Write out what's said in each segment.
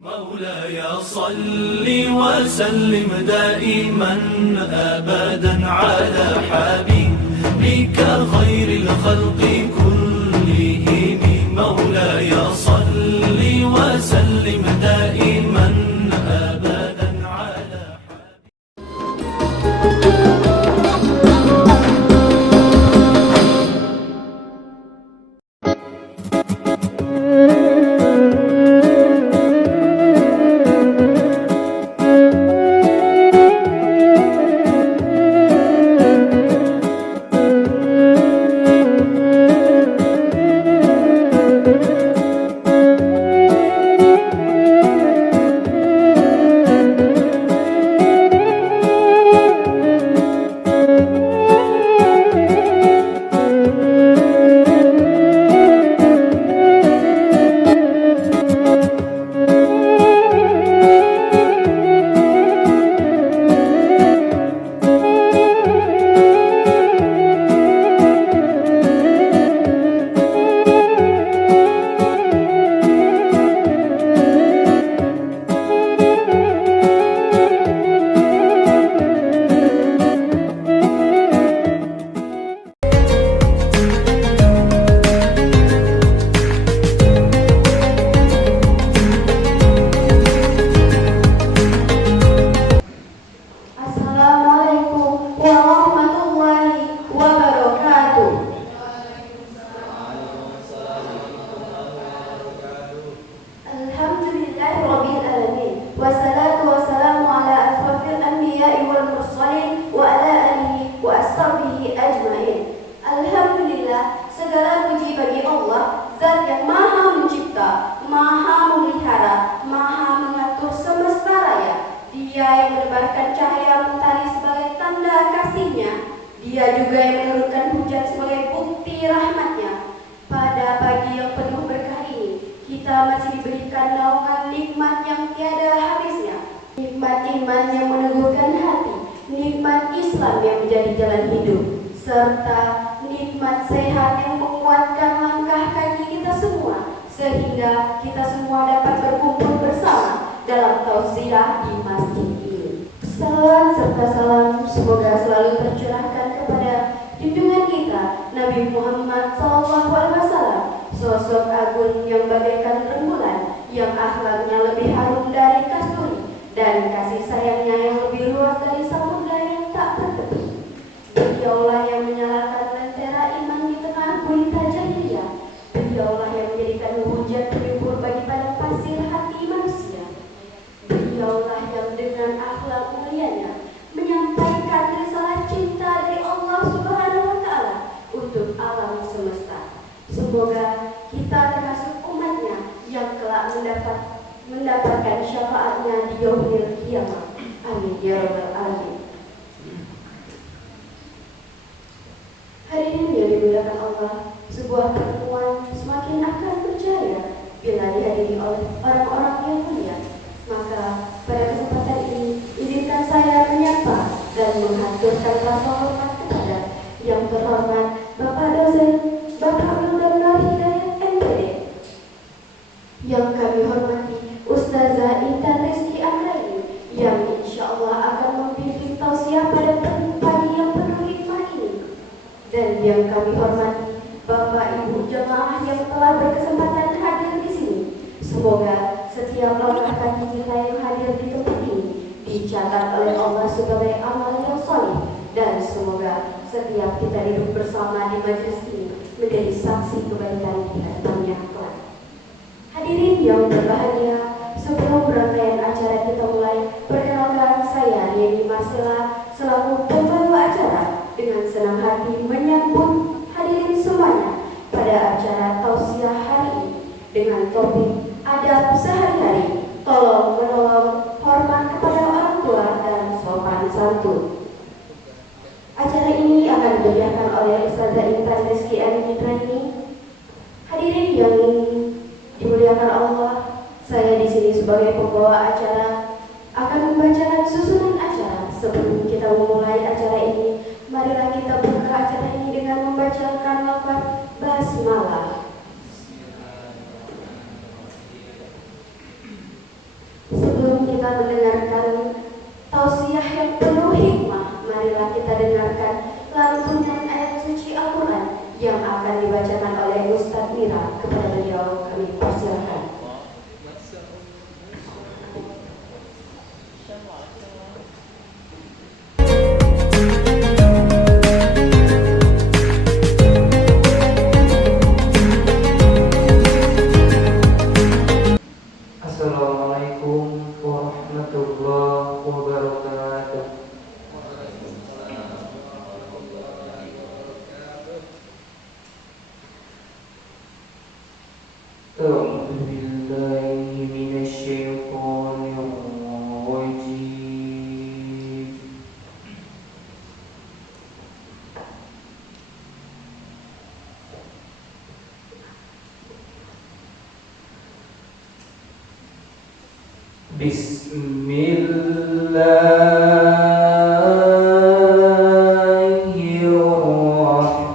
مولاي صل وسلم دائما أبدا على حبيبك خير الخلق كلهم. مولاي صل وسلم دائما أبدا على Dia juga yang menurunkan hujan sebagai bukti rahmatnya. Pada pagi yang penuh berkah ini, kita masih diberikan naungan nikmat yang tiada habisnya. Nikmat iman yang meneguhkan hati, nikmat Islam yang menjadi jalan hidup, serta nikmat sehat yang menguatkan langkah kaki kita semua, sehingga kita semua dapat berkumpul bersama dalam tausiah di masjid ini. Salam serta salam semoga selalu tercurahkan kepada junjungan kita Nabi Muhammad SAW, sosok agung yang bagaikan rembulan, yang akhlaknya lebih harum dari kasturi dan kasih sayangnya yang lebih luas dari samudra yang tak bertepi. Beliaulah yang menyalakan lentera iman di tengah gulita jahiliyah. Beliaulah yang menjadikan hujan penghibur bagi padang pasir hati manusia. Beliaulah yang dengan akhlak mulianya menyampaikan risalah cinta dari Allah Subhanahu wa Ta'ala untuk alam semesta. Semoga kita termasuk umatnya yang kelak mendapatkan syafaatnya di yaumil qiyamah. Amin ya rabbal alamin. Hadirin yang dimuliakan Allah, sebuah pertemuan semakin akan berjaya bila dihadiri oleh orang-orang yang mulia. Maka pada kesempatan ini izinkan saya menyapa dan menghaturkan rasa hormat kepada yang terhormat Bapak dosen Bapak Wildan Hidayat MPD, yang kami hormati Ustazah Intan Rizky Amraini, yang insya Allah akan membimbing tausiah pada pagi yang penuh hikmah ini, dan yang kami hormati Bapak Ibu jemaah yang telah berkesempatan hadir di sini. Semoga setiap langkah kaki kita yang hadir di tempat ini dicatat oleh Allah sebagai amal yang saleh, dan semoga setiap kita duduk bersama di majelis ini menjadi saksi kebaikan di hadapannya kelak. Hadirin yang berbahagia, sebelum rangkaian acara kita mulai, perkenalkan saya Yeni Marcella selaku pembawa acara dengan senang hati menyambut hadirin semuanya pada acara tausiah hari ini dengan topik adab sehari-hari, tolong menolong, hormat kepada orang tua, dan sopan santun. Acara ini akan diberikan oleh Ustazah Intan Rizky Amraini. Hadirin yang dimuliakan Allah, saya di sini sebagai pembawa acara akan membacakan susunan acara. Sebelum kita memulai acara ini, marilah kita buka acara ini dengan membacakan lafaz basmalah. Setelah mendengarkan tausiah yang penuh hikmah, marilah kita dengarkan lantunan ayat suci Al-Quran yang akan dibacakan oleh Ustadz Mira. Kepada beliau kami persilahkan. Assalamualaikum warahmatullahi wabarakatuh. A'udzu billahi minasyaitonir rajim. Bismillahirrahmanirrahim.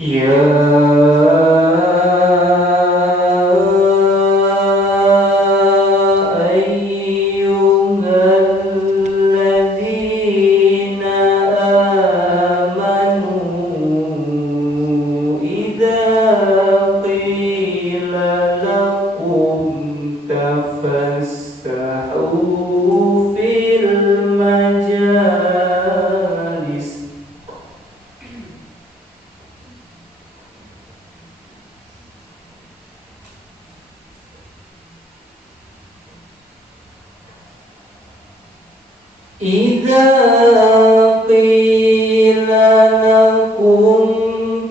Ya ayyuhalladzina amanu idza qila lakum tafassahu fil majalis. Idza qila lakum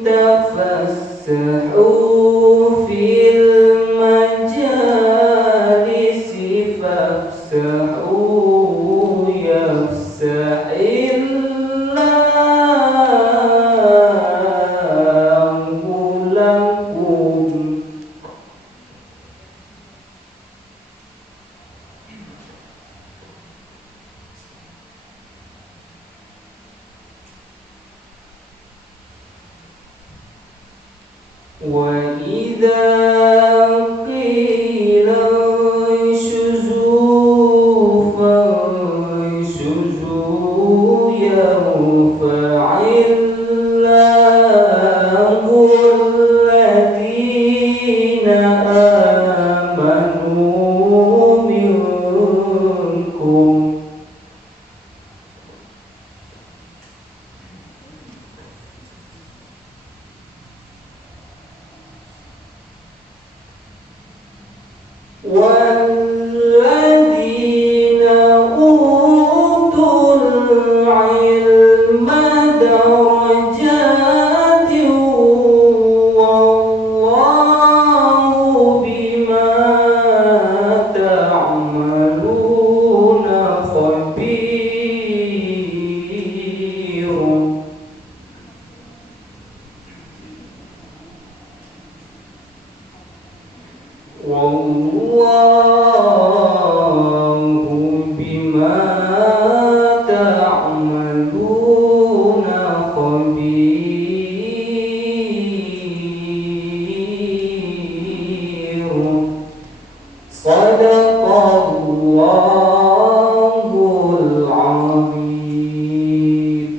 tafassahu fil majalisi fafsahu yafsahillahu lakum. وَإِذَا قِيلَ انشُزُوا فَانشُزُوا يَرْفَعِ اللَّهُ الَّذِينَ آمَنُوا مِنكُمْ وَالَّذِينَ أُوتُوا الْعِلْمَ دَرَجَاتٍ وَاللَّهُ بِمَا تَعْمَلُونَ خَبِيرٌ. Wallahu bima ta'maluna khabir. Shadaqallahul azim.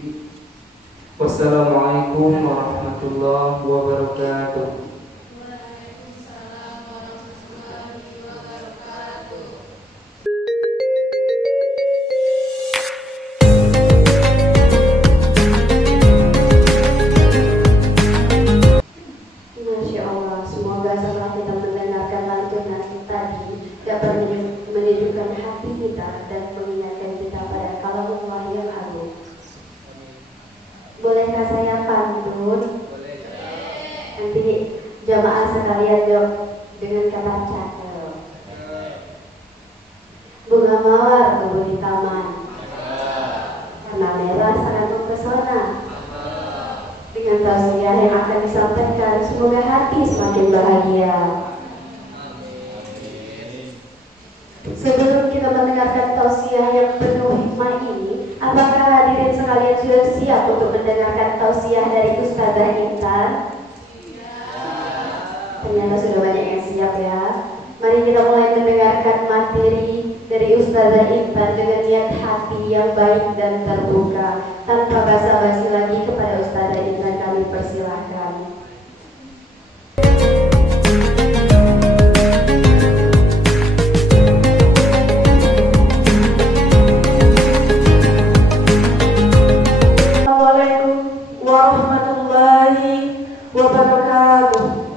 Wassalamualaikum warahmatullahi wabarakatuh. Masya Allah, semoga setelah kita mendengarkan lantunan tadi dapat menunjukkan hati kita dan mengingatkan kita pada kalamullah yang agung. Bolehkah saya pantun? Nanti jamaah sekalian jawab dengan kata cakep. Bunga mawar tumbuh di taman, karena merah serambut ke terpesona dengan tausiah yang akan disampaikan. Semoga hati semakin bahagia. Sebelum kita mendengarkan tausiah yang penuh hikmah ini, apakah hadirin sekalian sudah siap untuk mendengarkan tausiah dari Ustazah Intan? Ternyata sudah banyak yang siap ya. Mari kita mulai mendengarkan materi dari Ustazah Intan dengan niat hati yang baik dan terbuka. Tanpa basa-basi lagi, kepada Ustazah Intan kami persilahkan. Assalamualaikum warahmatullahi wabarakatuh.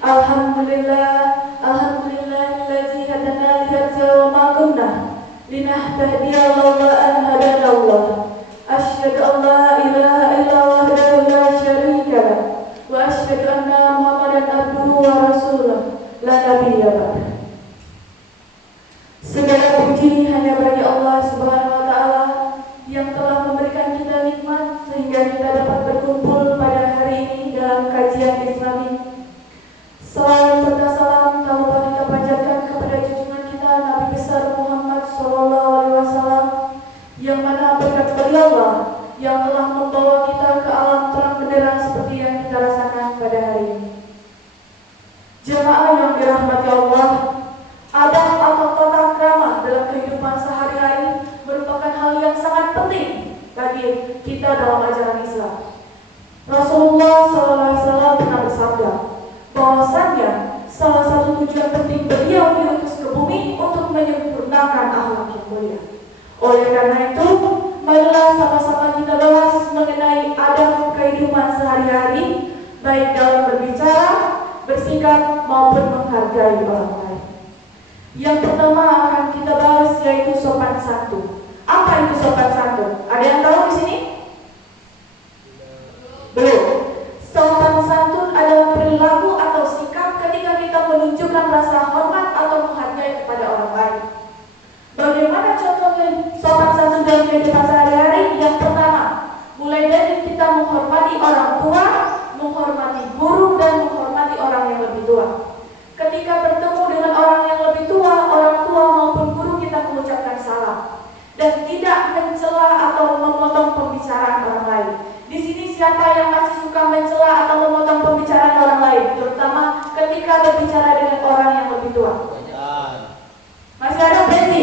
Alhamdulillahilladzi hadana lihadza wa ma kunna linahtadiya laula an hadana Allah. Asyhadu an la ilaha illallah wahdahu la syarika lah wa asyhadu anna Muhammadan abduhu wa rasuluh la nabiyya ba'dah. Segala puji hanya bagi Allah Subhanahu wa taala yang telah memberikan kita nikmat sehingga kita dapat berkumpul pada hari ini dalam kajian Islami. Salam serta salam telah kita panjatkan kepada junjungan kita Nabi besar Muhammad SAW, yang mana berkat beliau yang telah membawa kita ke alam terang benderang seperti yang kita rasakan pada hari ini. Jemaah yang dirahmati Allah, adab atau tata krama dalam kehidupan sehari-hari merupakan hal yang sangat penting bagi kita dalam ajaran Islam. Rasulullah SAW pernah bersabda bahwasannya salah satu tujuan penting beliau diutus ke bumi untuk menyempurnakan akhlak yang mulia. Oleh karena itu, marilah sama-sama kita bahas mengenai adab kehidupan sehari-hari, baik dalam berbicara, bersikap maupun menghargai orang lain. Yang pertama akan kita bahas yaitu sopan santun. Apa itu sopan santun? Ada yang tahu di sini? Belum. Sopan santun adalah perilaku atau sikap ketika kita menunjukkan rasa hormat atau menghargai kepada orang lain. Bagaimana contohnya sopan santun dalam kehidupan sehari-hari? Yang pertama, mulai dari kita menghormati orang tua, menghormati guru, dan menghormati orang yang lebih tua. Ketika bertemu dengan orang yang lebih tua, orang tua maupun guru, kita mengucapkan salam dan tidak mencela atau memotong pembicaraan orang lain. Di sini siapa yang masih suka mencela atau memotong pembicaraan orang lain, terutama ketika berbicara dengan orang yang lebih tua? Masih ada berarti?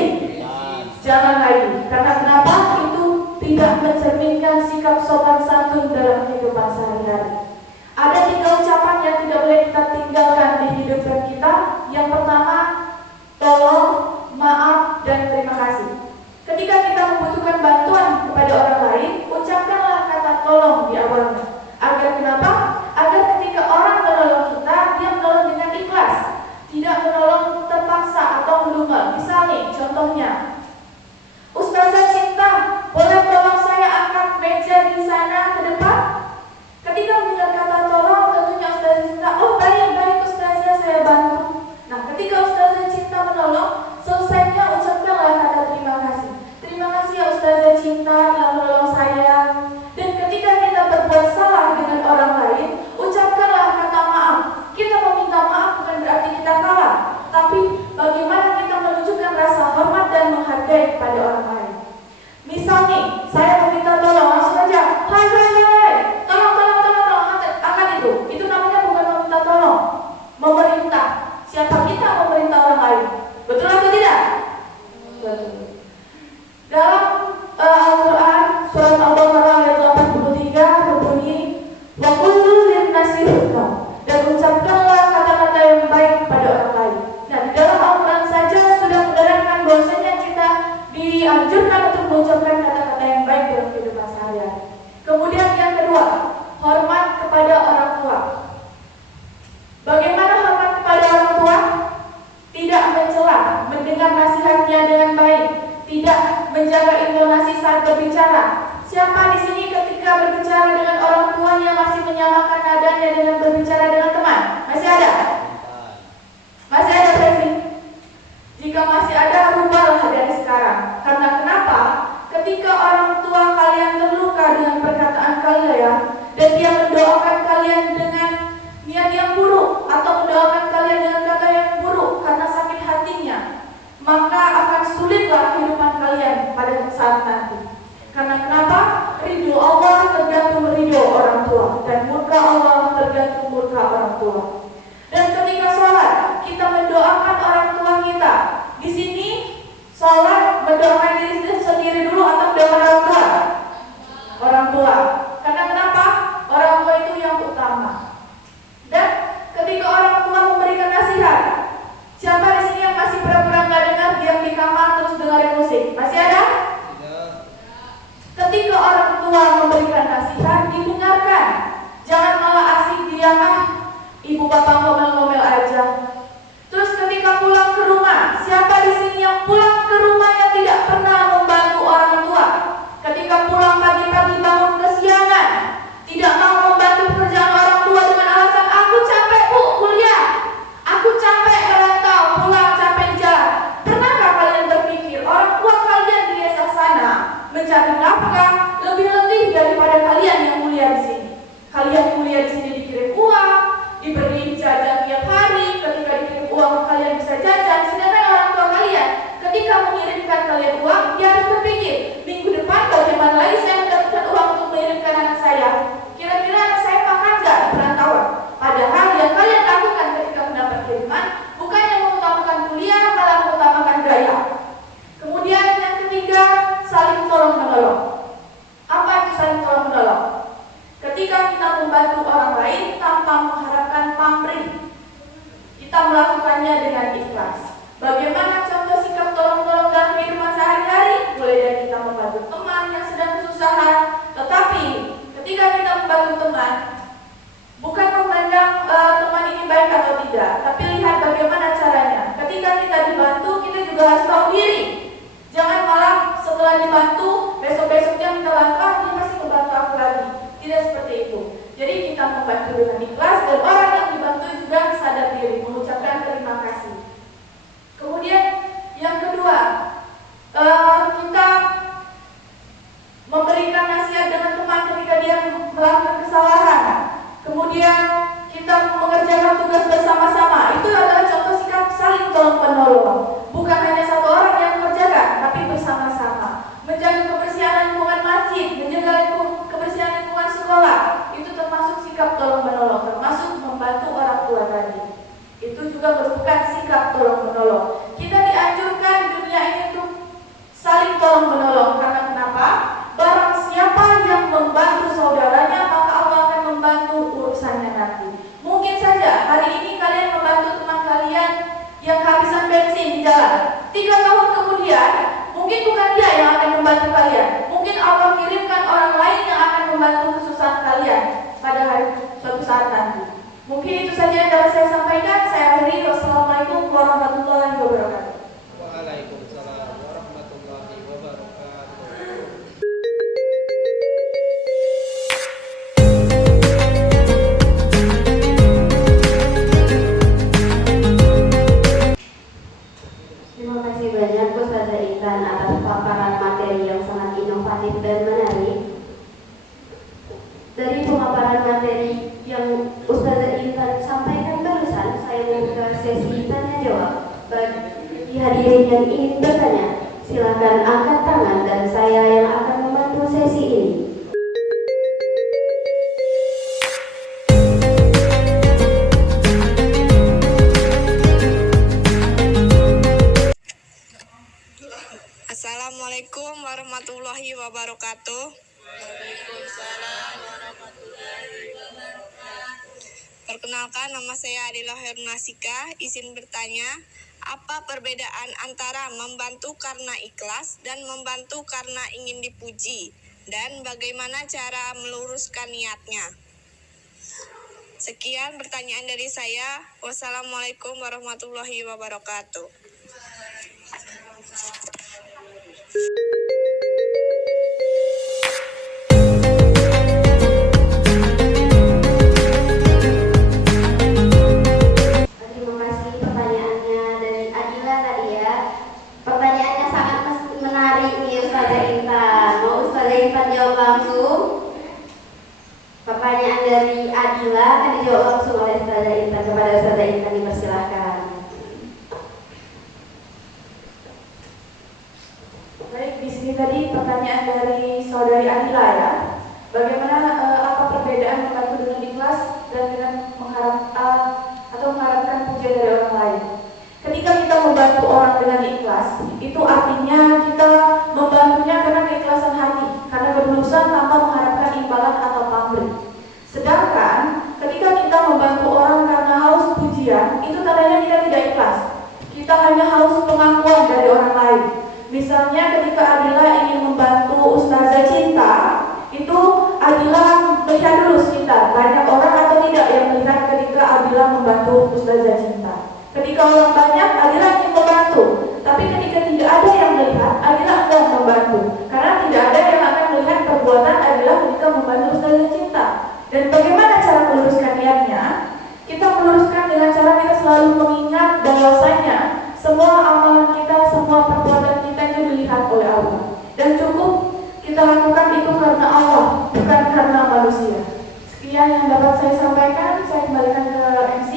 Jangan lagi. Karena kenapa? Itu tidak mencerminkan sikap sopan santun dalam kehidupan sehari-hari. Ada 3 ucapan yang tidak boleh kita tinggalkan di hidup kita. Yang pertama, tolong, maaf, dan terima kasih. Ketika kita membutuhkan bantuan kepada orang lain, ucapkanlah kata tolong di awalnya. Agar kenapa? Agar ketika orang menolong kita, dia menolong dengan ikhlas, tidak menolong terpaksa atau mendunggal. Misalnya, contohnya, Ustazah Cinta, boleh tolong saya angkat meja di sana ke depan? Ketika mendengar kata tolong, tentunya Ustazah Cinta, oh baik Ustazah, saya bantu. Nah, ketika Ustazah Cinta menolong, selesainya ucapkanlah kata terima kasih. Terima kasih ya Ustazah Cinta telah menolong saya. Dan ketika kita berbuat salah dengan orang lain, ucapkanlah kata maaf. Kita meminta maaf bukan berarti kita kalah, tapi bagaimana kita menunjukkan rasa hormat dan menghargai kepada orang lain. Misal nih, saya meminta tolong, langsung aja, hai, tolong, angkat itu. Itu namanya bukan meminta tolong, memerintah. Siapa kita memerintah orang lain? Betul atau tidak? Betul. Dalam Al-Quran, surat Al-Baqarah ayat 83 berbunyi, wa qulu lin-nasi husna, dan ucapkanlah kata-kata yang baik kepada orang lain. Nah, di dalam Al-Quran saja sudah menerangkan bahwasanya kita dianjurkan untuk mengucapkan kata-kata yang baik dalam kehidupan sehari-hari. Kemudian yang kedua, hormat kepada orang tua. Bagaimana hormat kepada orang tua? Tidak mencela, mendengar nasihatnya dengan baik, tidak menjaga intonasi saat berbicara. Siapa di sini ketika berbicara dengan orang tuanya masih menyamakan nadanya dengan berbicara dengan teman? Masih ada? Masih ada, Freddy? Jika masih ada, rubahlah dari sekarang. Karena maka akan sulitlah kehidupan kalian pada saat nanti. Karena kenapa? Ridho Allah tergantung ridho orang tua, dan murka Allah tergantung murka orang tua. Dan ketika sholat, kita mendoakan orang tua kita. Di sini sholat mendoakan diri sendiri dulu atau mendoakan orang tua? Orang tua. Karena kenapa? Orang tua itu yang utama. Dan ketika orang tua memberikan nasihat, siapa di sini yang masih pura-pura nggak dengar, diam di kamar terus dengerin musik? Masih ada? Ketika orang tua memberikan nasihat, didengarkan. Jangan malah asik diam, ibu bapak ngomel-ngomel aja. Terus ketika pulang ke rumah, siapa di sini yang pulang ke rumah yang tidak pernah membantu orang tua? Ketika pulang pagi-pagi bangun kesiangan, tidak mau membantu pekerjaan orang tua dengan alasan aku capek bu kuliah, aku capek merantau, pulang capek jalan. Pernahkah kalian berpikir orang tua kalian di desa sana mencari nafkah lebih daripada kalian yang kuliah di sini? Kalian kuliah di sini dikirim uang, diberi jajan tiap hari. Ketika dikirim uang kalian bisa jajan, sedangkan orang tua kalian ketika mengirimkan kalian uang, dia harus berpikir minggu depan bagaimana lagi saya mendapatkan uang untuk mengirimkan anak saya. Kira-kira anak saya makan nggak di perantauan? Padahal yang kalian lakukan ketika mendapat kiriman bukannya mengutamakan kuliah, malah mengutamakan gaya. Kemudian yang ketiga, saling tolong menolong. Apa itu saling tolong menolong? Ketika kita membantu orang lain tanpa mengharapkan pamrih, kita melakukannya dengan ikhlas. Bagaimana contoh sikap tolong-menolong dalam kehidupan sehari-hari? Mulai dari kita membantu teman yang sedang kesusahan. Tetapi ketika kita membantu teman, bukan memandang teman ini baik atau tidak, tapi lihat bagaimana caranya. Ketika kita dibantu, kita juga harus tahu diri. Jangan malah setelah dibantu, besok-besoknya minta bantu, dia pasti membantu aku lagi. Tidak seperti itu. Jadi kita membantu dengan ikhlas, dan orang yang dibantu juga sadar diri, mengucapkan terima kasih. Kemudian yang kedua, kita memberikan nasihat dengan teman ketika dia melakukan kesalahan. Kemudian kita mengerjakan tugas bersama-sama. Itu adalah contoh sikap saling tolong menolong. Bukan hanya satu orang yang mengerjakan, tapi bersama-sama. Menjaga kebersihan lingkungan masjid, menjaga kebersihan lingkungan sekolah, itu termasuk sikap tolong menolong, termasuk membantu orang tua tadi. Itu juga merupakan sikap tolong menolong. Kita dianjurkan di dunia ini untuk saling tolong menolong. Karena kenapa? Barang siapa yang membantu saudaranya, maka Allah akan membantu urusannya nanti. Mungkin saja hari ini kalian membantu teman kalian yang kehabisan bensin di jalan. 3 tahun kemudian, mungkin bukan dia yang akan membantu kalian. Mungkin Allah kirimkan orang lain yang akan membantu kesusahan kalian pada hari suatu saat nanti. Mungkin itu saja yang dapat saya sampaikan. Saya akhiri. Wassalamualaikum warahmatullahi wabarakatuh. Waalaikumsalam warahmatullahi wabarakatuh. Terima kasih banyak Ustazah Intan atas paparan materi yang sangat inovatif dan menarik. Dari pemaparan materi yang Ustazah Intan sampaikan barusan, saya membuka sesi tanya jawab. Bagi hadirin yang ingin bertanya, silakan angkat tangan dan saya yang akan membantu sesi ini. Assalamualaikum warahmatullahi wabarakatuh. Perkenalkan, nama saya Adila Hernasika. Izin bertanya, apa perbedaan antara membantu karena ikhlas dan membantu karena ingin dipuji? Dan bagaimana cara meluruskan niatnya? Sekian pertanyaan dari saya. Wassalamualaikum warahmatullahi wabarakatuh. Terima kasih pertanyaannya dari Adila tadi ya. Pertanyaannya sangat menarik nih Ustazah Intan. Mau Ustazah Intan jawab langsung? Pertanyaan dari Adila akan dijawab langsung oleh Ustazah Intan. Kepada Ustazah Intan dipersilahkan. Ini tadi pertanyaan dari saudari Adila ya. Bagaimana apa perbedaan membantu dengan ikhlas dan dengan mengharapkan pujian dari orang lain? Ketika kita membantu orang dengan ikhlas, itu artinya kita membantunya karena keikhlasan hati, karena berurusan tanpa mengharapkan imbalan atau pamrih. Sedangkan ketika kita membantu orang karena haus pujian, itu tandanya kita tidak ikhlas. Kita hanya haus pengakuan dari orang lain. Misalnya ketika Adila ingin membantu Ustazah Cinta, itu Adila melihat dulu sekitar banyak orang atau tidak yang melihat ketika Adila membantu Ustazah Cinta. Ketika orang banyak, Adila ingin membantu, tapi ketika tidak ada yang melihat, Adila enggan membantu, karena tidak ada yang akan melihat perbuatan Adila ketika membantu Ustazah Cinta. Dan bagaimana cara meluruskan niatnya? Kita meluruskan dengan cara kita selalu mengingat bahwasanya semua amalan kita, semua perbuatan kita itu dilihat oleh Allah. Dan cukup kita lakukan itu karena Allah, bukan karena manusia. Sekian yang dapat saya sampaikan. Saya kembalikan ke MC.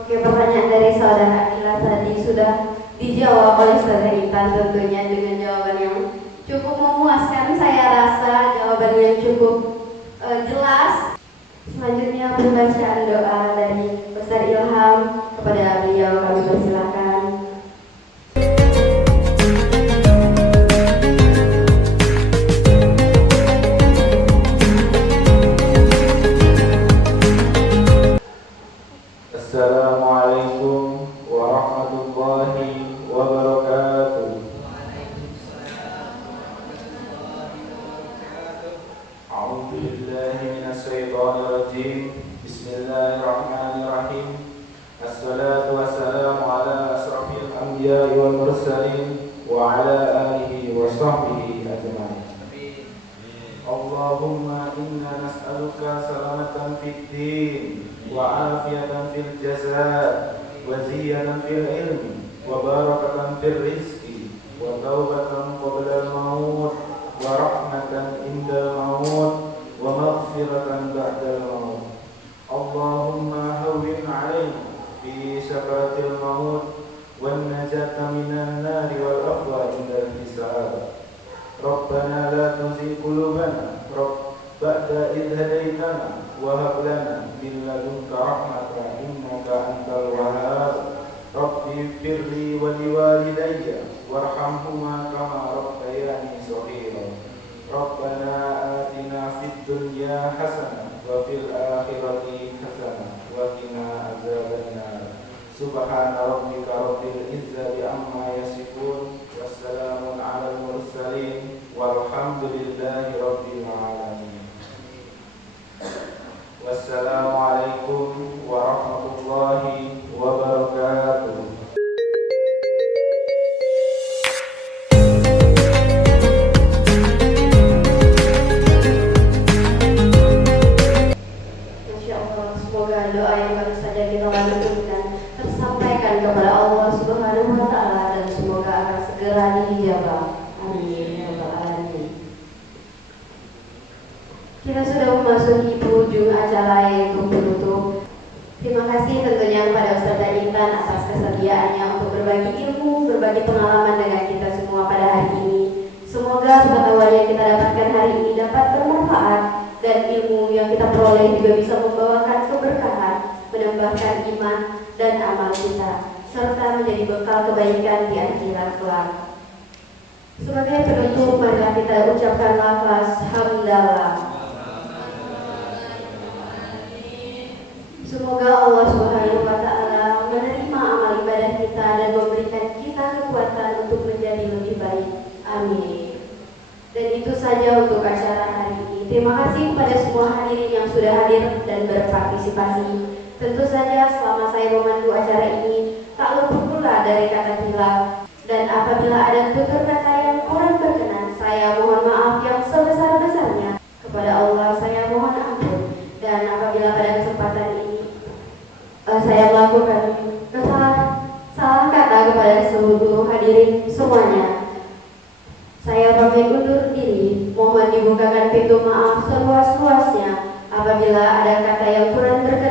Oke, pertanyaan dari saudara Adila tadi sudah dijawab oleh saudara Intan, tentunya dengan jawaban yang cukup memuaskan. Saya rasa jawabannya cukup jelas. Selanjutnya pembacaan doa dari Ustaz Ilham kepada beliau, kami persilakan. Assalamualaikum warahmatullahi wabarakatuh. A'udzu billahi minasyaitonir rajim. Bismillahirrahmanirrahim. Assalatu wassalamu ala asrafil anbiya'i wal mursalin wa ala alihi wa sahbihi ajma'in. Allahumma inna nas'aluka salamatan fid din wa afiyatan fil jazaa wa ziyadatan fil ilmi wa barakatan fil rizqi wa taubatan qabla al maut wa rahmatan inda al maut wa maghfiratan ba'da al maut. Allahumma hawwin 'alaina fi sakaratil maut wan najata minan nari wal afwa inda al hisab. Rabbana la tuzigh qulubana ba'da idh hadaytana wa hab lana min ladunka rahmatan innaka antal wahhab. Rabbi ighfirli wa liwalidayya warhamhuma kama rabbayani shaghira. Rabbana atina fid dunya hasanah wa fil akhirati hasanah wa qina adzabannar. Subhana rabbika rabbil izzati amma yasifun. Wassalamun alal mursalin walhamdulillahi rabbil alamin. Wassalamualaikum warahmatullahi wabarakatuh. Masya Allah, semoga doa yang baru saja kita lanjutkan tersampaikan kepada Allah Subhanahu wa Ta'ala, dan semoga akan segera dijawab. Amin ya rabbal alamin. Kita sudah memasuki penghujung acara yaitu penutup. Terima kasih tentunya kepada Ustazah Intan atas kesediaannya untuk berbagi ilmu, berbagi pengalaman dengan kita semua pada hari ini. Semoga pengetahuan yang kita dapatkan hari ini dapat bermanfaat dan ilmu yang kita peroleh juga bisa membawakan keberkahan, menambahkan iman dan amal kita, serta menjadi bekal kebaikan di akhirat kelak. Sebagai penutup, mari kita ucapkan lafaz hamdalah. Semoga Allah Subhanahu wa Ta'ala menerima amal ibadah kita dan memberikan kita kekuatan untuk menjadi lebih baik. Amin. Dan itu saja untuk acara hari ini. Terima kasih kepada semua hadirin yang sudah hadir dan berpartisipasi. Tentu saja selama saya memandu acara ini tak luput pula dari kata hilaf. Dan apabila ada tutur kata yang kurang berkenan, saya mohon maaf yang sebesar-besarnya. Kepada Allah saya mohon ampun. Dan apabila pada kesempatan ini saya melakukan salah kata kepada seluruh hadirin semuanya, saya pamit undur diri. Mohon dibukakan pintu maaf seluas-luasnya Apabila ada kata yang kurang berkenan